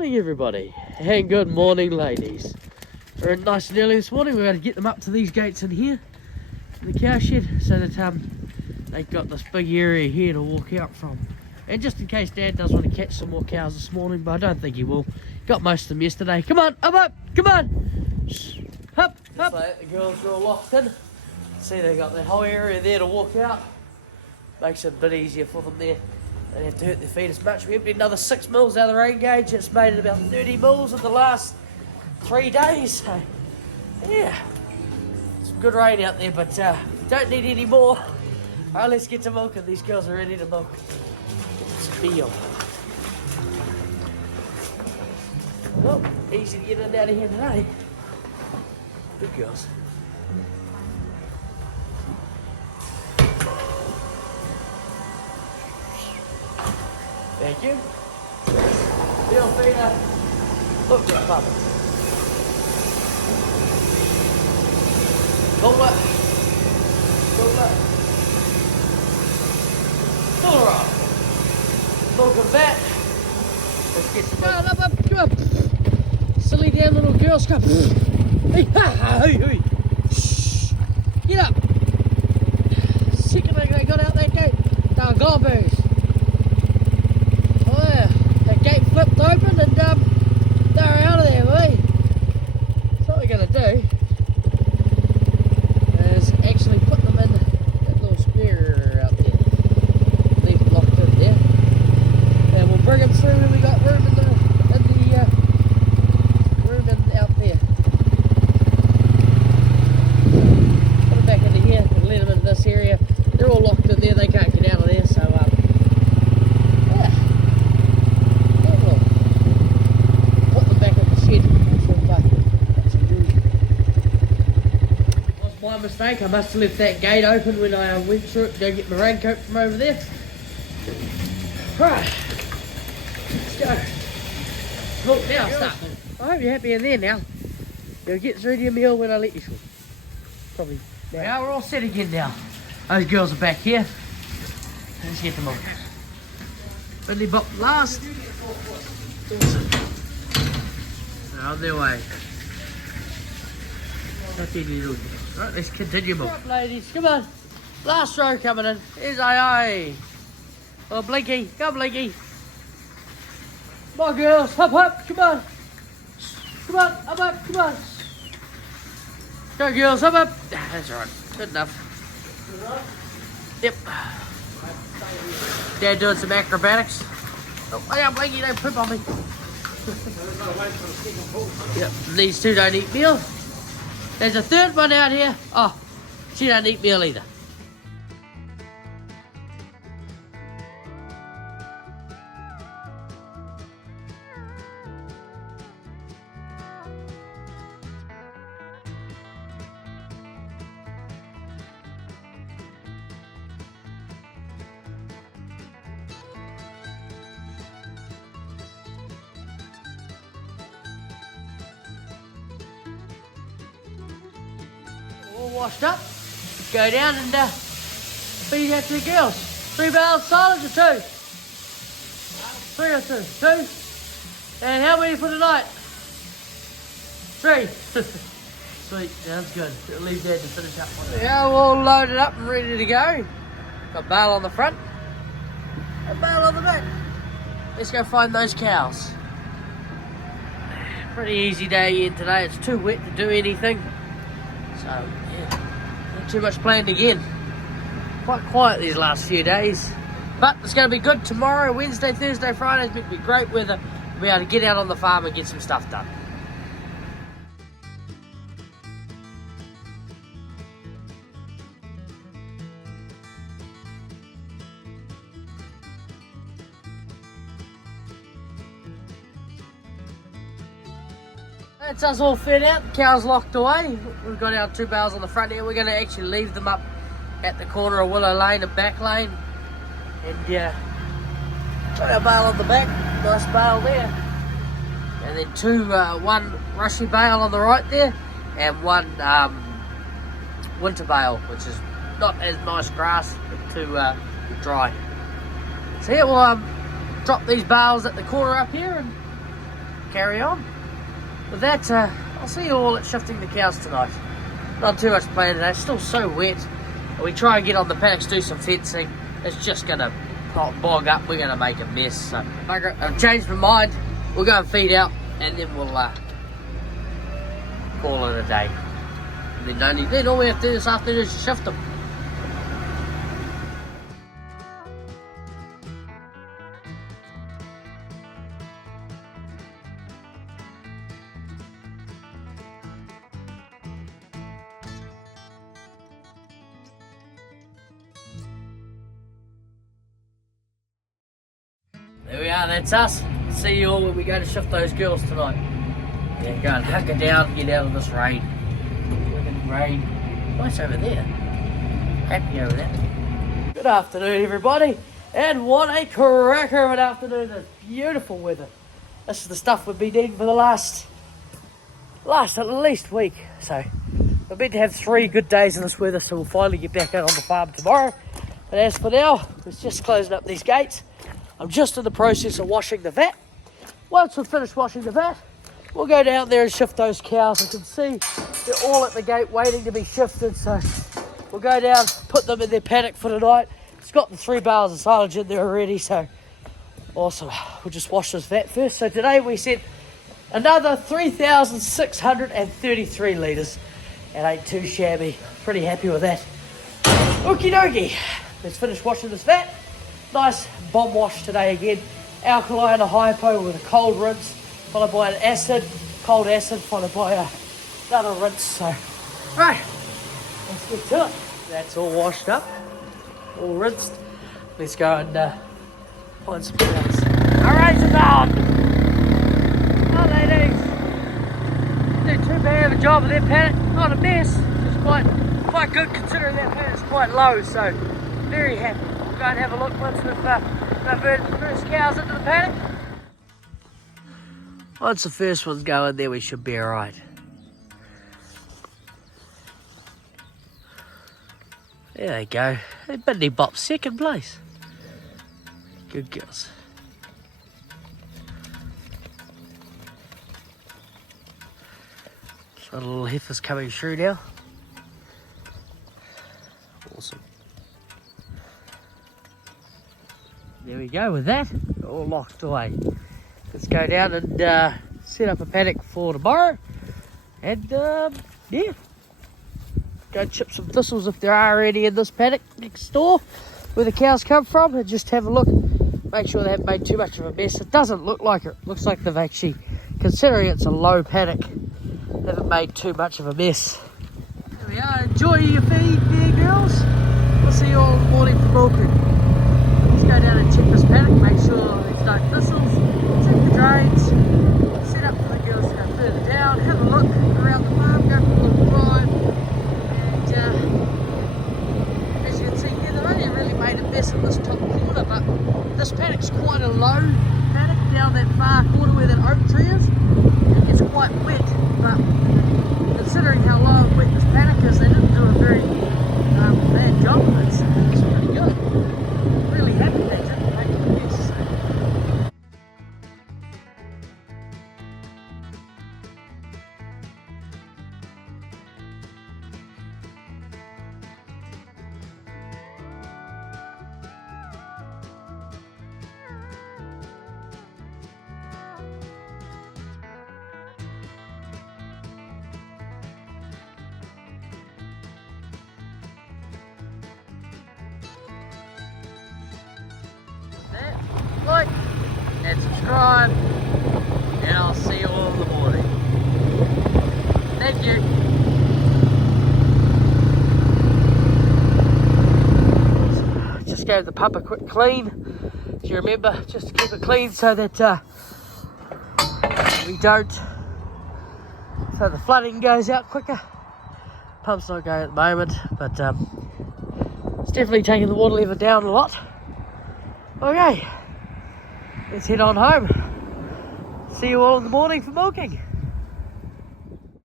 morning, everybody, and good morning, ladies. We're nice and early this morning. We're going to get them up to these gates in here, in the cow shed, so that they've got this big area here to walk out from. And just in case Dad does want to catch some more cows this morning, but I don't think he will. Got most of them yesterday. Come on, up, come on. Up. Like the girls are all locked in. See, they got that whole area there to walk out. Makes it a bit easier for them there. They don't have to hurt their feet as much. We emptied another 6 mils out of the rain gauge. It's made it about 30 mils in the last 3 days. So, yeah, some good rain out there, but don't need any more. All right, let's get to milking. These girls are ready to milk. It's a meal. Well, easy to get in and out of here today. Good girls. Thank you. Bill feeder. Look at Papa. Pull it. Pull her up. Look at that. Let's get some up. Come on. Silly damn little girls, come. Hey. Shh. Get up. Second they got out that gate, they were gobblers. Oh yeah, that gate flipped open and they were out of there, boy. So what we're going to do is actually put them in that little square out there. Leave them locked in there. And we'll bring them through when we got room in the room out there. Put them back into here and let them in this area. They're all locked in there, they can't get out of there, so my mistake, I must have left that gate open when I went through it to go get my raincoat from over there. Right, let's go. Look, now start. I hope you're happy in there now. You'll get through to your meal when I let you through. Probably now. Yeah, we're all set again now. Those girls are back here. Let's get them on. Billy Bop last. They're on their way. Right, let's continue more. Up, ladies, come on. Last row coming in. Here's AI. Oh, Blinky, come Blinky. Come on, girls, hop, come on. Come on, up, come on. Go, girls, hop. That's all right, good enough. Yep. Dad doing some acrobatics. Oh, yeah, Blinky, don't poop on me. Yep, these two don't eat meal. There's a third one out here. Oh, she don't eat meal either. All washed up, go down and feed that to the girls. 3 bales silage or 2? 3 or 2? 2? And how many for tonight? 3. Sweet, sounds good. I'll leave Dad to finish up one. Yeah, we're all loaded up and ready to go. Got a bale on the front, a bale on the back. Let's go find those cows. Pretty easy day in today. It's too wet to do anything. So, yeah, not too much planned again. Quite quiet these last few days. But it's going to be good tomorrow, Wednesday, Thursday, Friday. It's going to be great weather. We'll be able to get out on the farm and get some stuff done. That's us all fed out, the cows locked away. We've got our 2 bales on the front here. We're going to actually leave them up at the corner of Willow Lane and back lane. And yeah, got our bale on the back, nice bale there. And then one rushy bale on the right there, and one winter bale, which is not as nice grass, but too dry. So yeah, we'll drop these bales at the corner up here and carry on. With that, I'll see you all at shifting the cows tonight. Not too much planned today, it's still so wet. We try and get on the paddocks, do some fencing. It's just gonna bog up, we're gonna make a mess. So I've changed my mind, we'll go and feed out and then we'll call it a day. And then all we have to do this afternoon is shift them. There we are, that's us. See you all when we go to shift those girls tonight. Yeah, go and hunker down, get out of this rain. Look at the rain. Nice over there. Happy over there. Good afternoon, everybody. And what a cracker of an afternoon. It's beautiful weather. This is the stuff we've been eating for the last at least week. So we're meant to have 3 good days in this weather, so we'll finally get back out on the farm tomorrow. But as for now, it's just closing up these gates. I'm just in the process of washing the vat. Once we've finished washing the vat, we'll go down there and shift those cows. I can see they're all at the gate waiting to be shifted, so we'll go down, put them in their paddock for tonight. It's got the 3 bales of silage in there already, so awesome. We'll just wash this vat first. So today we sent another 3,633 litres. It ain't too shabby. Pretty happy with that. Okie dokie. Let's finish washing this vat. Nice bomb wash today again. Alkaline, a hypo with a cold rinse, followed by an acid, cold acid, followed by another rinse. So, right, let's get to it. That's all washed up, all rinsed. Let's go and find some cows. Our race is on! Oh, ladies, didn't do too bad of a job of their paddock. Not a mess, it's quite good considering that paddock's quite low, so very happy. Go and have a look once we've diverted the first cows into the paddock. Once the first ones go in there, we should be alright. There they go. They Bidney Bop second place. Good girls. So the little heifers coming through now. Awesome. There we go with that, all locked away. Let's go down and set up a paddock for tomorrow. And yeah, go chip some thistles if there are any in this paddock next door where the cows come from, and just have a look. Make sure they haven't made too much of a mess. It doesn't look like it. Looks like they've actually, considering it's a low paddock, they haven't made too much of a mess. There we are, enjoy your feed there, girls. We'll see you all in the morning for milking. Go down and check this paddock, make sure there's no thistles, check the drains, set up for the girls to go further down, have a look around the farm, go for a little drive, and as you can see here, they've only really made a mess in this top corner, but this paddock's quite a low paddock down that far corner where that oak tree is. It gets quite wet, but considering how low and wet this paddock is, they didn't do a very bad job of it, so it's pretty good. Really happy they didn't make a mess. Like and subscribe, and I'll see you all in the morning. Thank you. Just gave the pup a quick clean. Do you remember, just to keep it clean so that so the flooding goes out quicker. Pump's not going at the moment, but it's definitely taking the water level down a lot. Okay, let's head on home. See you all in the morning for milking.